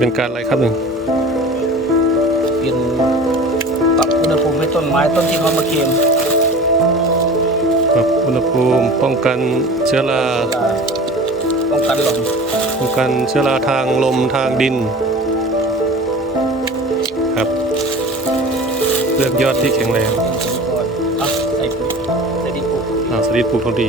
เป็นการอะไรครับหนึ่งเปลี่ยนปรับอุณหภูมิให้ต้นไม้ต้นที่เขามาเค็มปรับอุณหภูมิป้องกันเชื้อราเวลาป้องกันลมป้องกันเชื้อราทางลมทางดิน ครับ เลือกยอดที่แข็งแรงก่อนอะใส่ปุ๋ยใส่ดินปลูกอ่าสลิดปลูกทองดี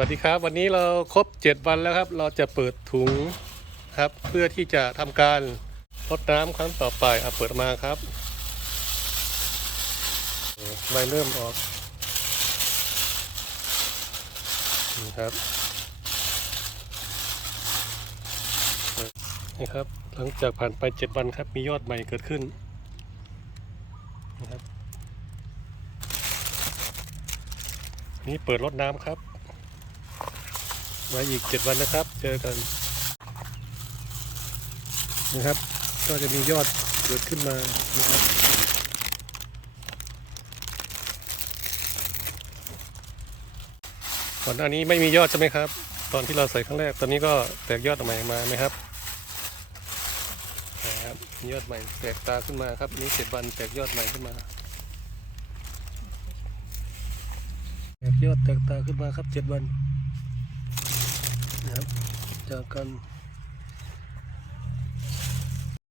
วัสดีครับ วันนี้เราครบ 7 วันแล้วครับ เราจะเปิดถุงครับ เพื่อที่จะทำการรดน้ำครั้งต่อไปเอาเปิดมาครับใบเริ่มออกนี่ครับนี่ครับ หลังจากผ่านไป 7 วันครับ มียอดใหม่เกิดขึ้นนะครับนี่เปิดรดน้ำครับ ไว้อีกเจ็ดวันนะครับ เจอกันนะครับ ก็จะมียอดเกิดขึ้นมานะครับก่อนหน้านี้ไม่มียอดใช่ไหมครับ ตอนที่เราใส่ครั้งแรก ตอนนี้ก็แตกยอดออกมามาไหมครับนะครับยอดใหม่แตกตาขึ้นมาครับนี่เจ็ดวันแตกยอดใหม่ขึ้นมาแตกยอดแตกตาขึ้นมาครับเจ็ดวัน น